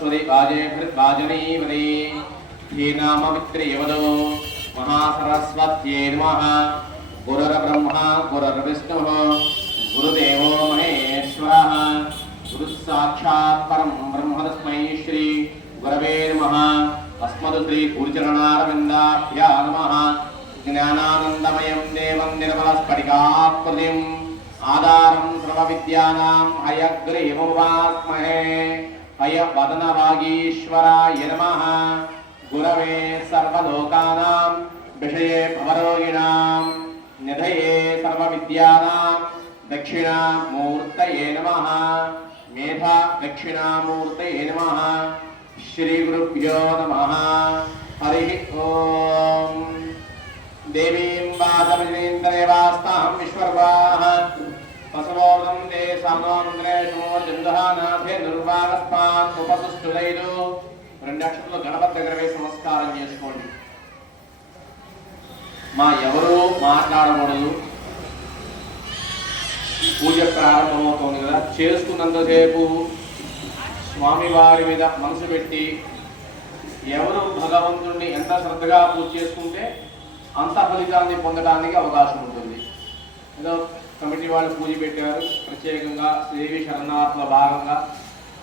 స్మరి వాజనీవరే హే నామమిత్రయవదో మహాసరస్వత్యే నమ గురుర్బ్రహ్మ గురుర్విష్ణు గురుదేవో మహేశ్వర గురుసాక్షాత్ పరం బ్రహ్మ తస్మై శ్రీ గురవే నమ అస్మదు శ్రీ గురుచరణారవిందాభ్యా నమ జ్ఞానానందమయం దేవం నిర్మలస్ఫటికాకృతిం ఆధారం సర్వ విద్యానాం హయగ్రీవమువాస్మహే అయ వదనవాగీశ్వరాయ నమ గురవే సర్వలోకానాం విషయే పవరోగిణాం నిధయే సర్వవిద్యానాం దక్షిణామూర్తయే నమ మేధా దక్షిణామూర్తయే నమ శ్రీగురుభ్యో నమ హరి ఓం దేవీం వాసమజనేంద్రేవాస్తాహం విశ్వర్వాహ పశవోదం తే సామాంద్రేషమో జందహానాథే దుర్వాగస్మాన్ ఉపసుష్టులైదు రెండు అక్షరాలు గణపతి దగ్గర వేసి నమస్కారం చేసుకోండి. మా ఎవరు మాట్లాడకూడదు. పూజ ప్రారంభమవుతోంది కదా చేసుకున్నంతసేపు స్వామివారి మీద మనసు పెట్టి ఎవరు భగవంతుడిని ఎంత శ్రద్ధగా పూజ చేసుకుంటే అంత ఫలితాన్ని పొందడానికి అవకాశం ఉంటుంది. ఏదో కమిటీ వాళ్ళు పూజ పెట్టారు. ప్రత్యేకంగా శ్రీవి శరణార్థుల భాగంగా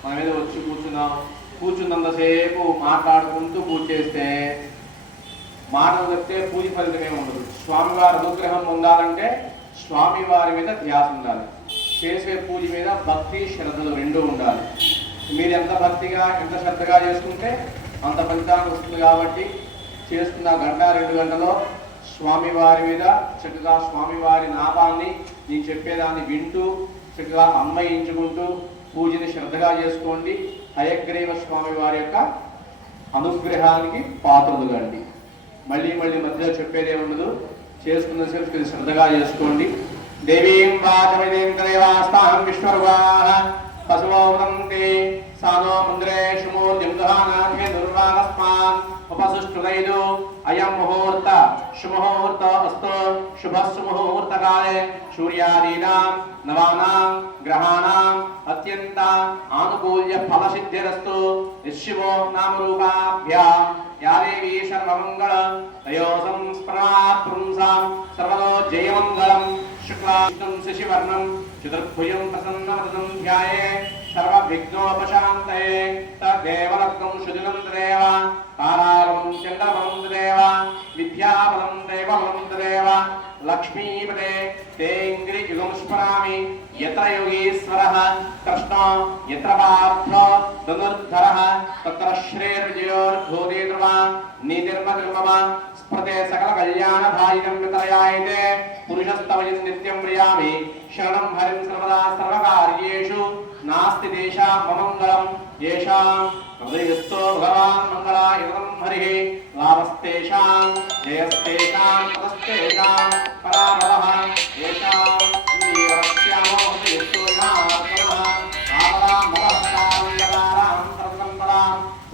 మన మీద వచ్చి కూర్చున్నాం. కూర్చున్నంతసేపు మాట్లాడుకుంటూ పూజ చేస్తే మాటలు చెప్తే పూజ ఫలితమే ఉండదు. స్వామివారి అనుగ్రహం ఉండాలంటే స్వామివారి మీద ధ్యాస ఉండాలి. చేసే పూజ మీద భక్తి శ్రద్ధలు రెండూ ఉండాలి. మీరు ఎంత భక్తిగా ఎంత శ్రద్ధగా చేసుకుంటే అంత ఫలితాన్ని వస్తుంది కాబట్టి చేస్తున్న గంట రెండు గంటలో స్వామివారి మీద చక్కగా స్వామివారి నామాన్ని నేను చెప్పేదాన్ని వింటూ చక్కగా అన్వయించుకుంటూ పూజని శ్రద్ధగా చేసుకోండి. హయగ్రీవ స్వామి వారి యొక్క అనుగ్రహానికి పాత్రలుగండి మళ్ళీ మళ్ళీ మధ్యలో చెప్పేదే ఉండదు చేసుకున్న సేపు శ్రద్ధగా చేసుకోండి. దేవీం వాచమేంద్రేవాస్తాహం విశ్వర్వాహ పశువోదంతే సానో మంద్రేషు మూర్తిం దుహానాథే దుర్వాగస్మాన్ ఉపసుష్టుగైన అయం ముహూర్త శుముహూర్త అస్తు శుభస్సుముహూర్త కాలే సూర్యాదీనాం నవానాం గ్రహాణాం అత్యంత ఆనుకూల్య ఫలసిద్ధిరస్తు నిశ్శివో నామరూపాభ్యాం యాదేవీ సర్వమంగళ తయో సంస్ప్రాపుంసాం సర్వదో జయమంగళం శుక్లాం శశివర్ణం చతుర్భుజం ప్రసన్నవదనం ధ్యాయే సర్వవిఘ్నోపశాంతయే తదేవలగ్నం సుదినం దేవ తారావరం చండవరంతుదేవ విద్యావరం దేవవరంతుదేవ లక్ష్మీపదే తేంగ్రి యుగం స్మరామి ఎత్ర యోగీశ్వర కృష్ణ ఎత్ర పార్థ ధనుర్ధర తత్ర శ్రేర్జయోర్ధోదేర్వ నీతిర్మతిర్మమ స్మృతే సకల కళ్యాణ భాయితం వితరయాయతే పురుషస్తవయం నిత్యం ప్రియామి శరణం హరిం సర్వదా సర్వకార్యేషు నాస్తి దేశా మమంగళం ఏషాం హృదయస్థో భగవాన్ యుగం హరి లాభస్తేషాం జయస్తేషాం పదస్తేషాం పరాభవ ఏషాం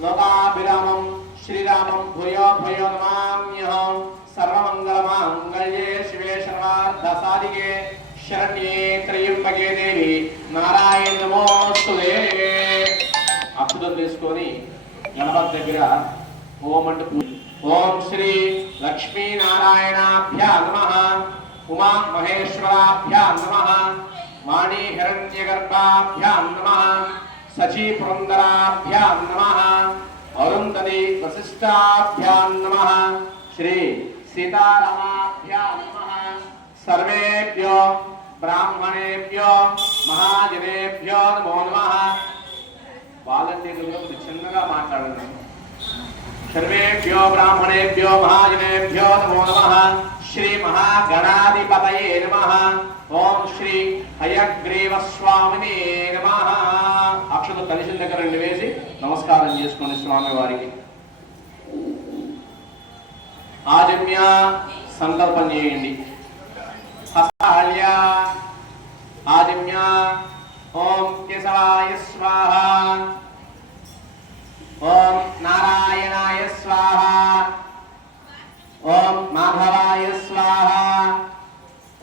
లోకాభిరామం శ్రీరామం భూయో భూయో నమామ్యహం సర్వమంగళమాంగళ్యే తీసుకొని గణపతి దగ్గర ఓం అంటూ పూజ ఓం శ్రీ లక్ష్మీ నారాయణాభ్యా నమ ఉమా మహేశ్వరాభ్యా నమ వాణి హిరణ్యగర్భాభ్యా నమ సచీ పురందరాభ్యా నమ అరుంధతి వశిష్టాభ్యా నమ శ్రీ సీతారామాభ్యా నమ సర్వేభ్యో బ్రాహ్మణేభ్యో మహాజనేభ్యో నమో నమ వాలంటీర్లు కొద్ది చిన్నగా మాట్లాడండి. సర్వేభ్యో బ్రాహ్మణేభ్యో మహాజనేభ్యో నమో నమ. శ్రీ మహాగణాధిపతయే నమ. ఓం శ్రీ హయగ్రీవ స్వామిని నమ. అక్షత కలిసిన దగ్గర రెండు వేసి నమస్కారం చేసుకోండి స్వామి వారికి ఆజమ్య సంకల్పం చేయండి. హస్తాళ్య ఆదిమ్య ఓం కేశవాయ స్వాహ ఓం నారాయణాయ స్వాహ ఓం మాధవాయ స్వాహ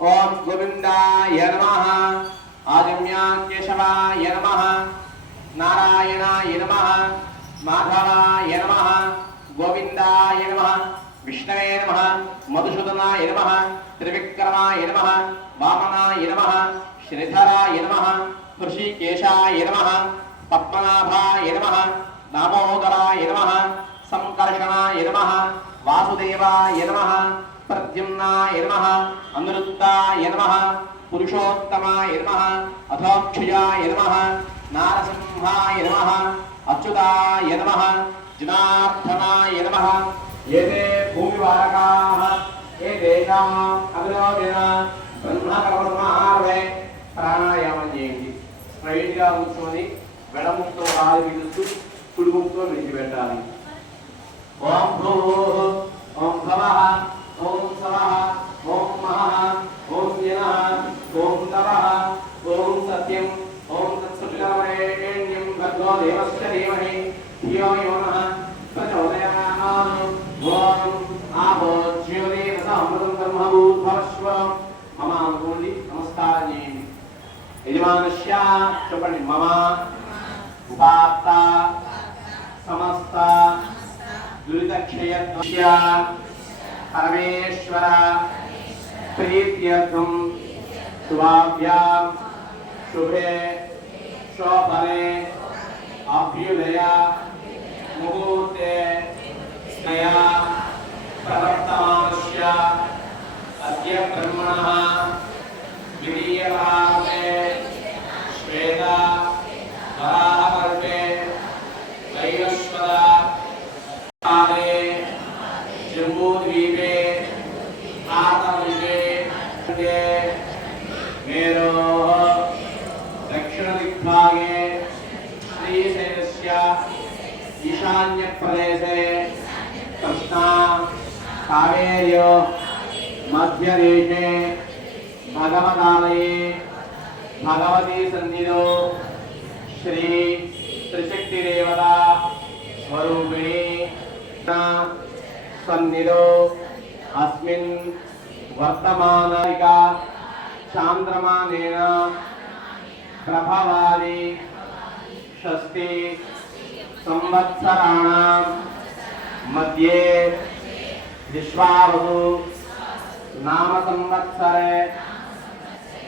ఓం గోవిందాయ నమ ఆదిమ్య కేశవాయ నమ నారాయణాయ నమ మాధవాయ నమ గోవిందాయ నమ విష్ణవే నమ మధుసూదనాయ నమ త్రివిక్రమాయ నమ వామనాయ నమ శ్రీధరాయ నమ హృషికేశాయ నమ పద్మనాభాయ నమ దామోదరాయ నమ సంకర్షణాయ నమ వాసుదేవాయ నమ ప్రద్యుమ్నాయ నమ అనురుద్ధాయ నమ పురుషోత్తమాయ నమ అథోక్షయాయ నమ నారసింహాయ నమ అచ్యుతాయ నమ జనార్దనాయ నమ. ఏతే భూమివారకా ఏతేషాం అభిరోధిన బ్రహ్మకర్మహార్వే ప్రాణాయామం చేయండి స్ట్రైట్గా కూర్చొని వెడముక్తో కాలు విడుస్తూ కుడిముక్తో విడిచిపెట్టాలి ఓం భూ ఓం భవః ఓం సమహ యజమానస్య చెప్పండి మమ ఉపాత్త సమస్త దురితక్షయ పరమేశ్వర ప్రీత్యర్థం శుభాభ్యాం శుభే శోభనే అభ్యుదయ ముహూర్తే స్నయా ప్రవర్తమానుష్య అద్య బ్రహ్మణ శ్వేత వరాహపర్వే వైవస్వత కాలే జంబూద్వీపే ఆతద్వీపే మేరో భగవతీ సన్నిధో శ్రీ త్రిశక్తి దేవత స్వరూపిణి సన్నిధో అస్మిన్ వర్తమానైక చాంద్రమానేన ప్రభవాది షష్ఠి సంవత్సరాణం మధ్యే విశ్వావసు నామ సంవత్సరే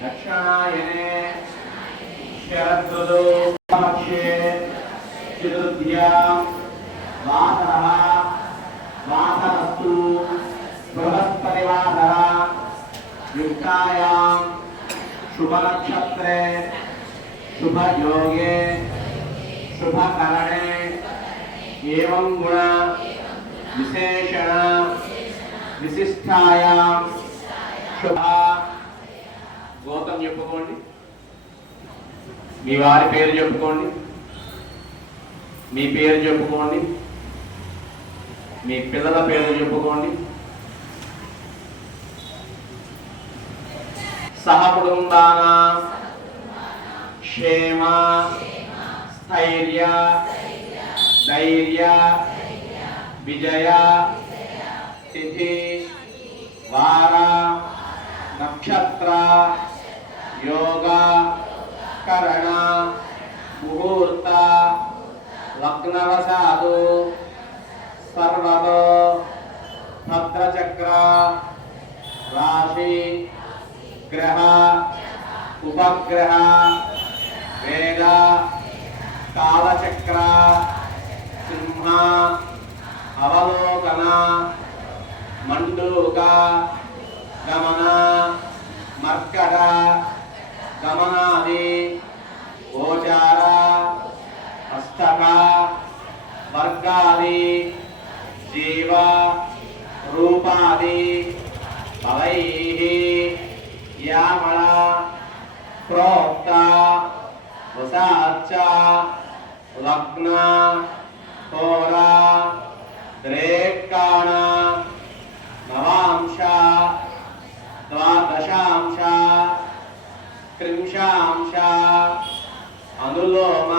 దక్షిణాయనే శరదృదు పక్షే చతుర్థ్యాం వాసరः వాసరస్తు బృహస్పతివాసరः యుక్తాయాం శుభనక్షత్రే శుభయోగే శుభకరణే ఏవం గుణ విశేషణ విశిష్టాయాం శుభ గోతం చెప్పుకోండి. మీ వారి పేరు చెప్పుకోండి. మీ పేరు చెప్పుకోండి. మీ పిల్లల పేరు చెప్పుకోండి. సహకుటుంబాన? క్షేమ? స్థైర్య? ధైర్య? విజయ? తిథి? వార? నక్షత్ర? యోగ కరణ ముహూర్త లగ్నవశాదు సర్వతో భద్రచక్ర రాశి గ్రహ ఉపగ్రహ వేద కాలచక్ర సింహ అవలోకన మండూక గమన మర్కట गमनादि गोचार, हस्तक, वर्गादि, जीव, रूपादि, भवैः यामण प्रोक्ता वसाच लग्न होरा द्रेक्काण नवांश, द्वादशांश క్రింశాంశ అనులోమ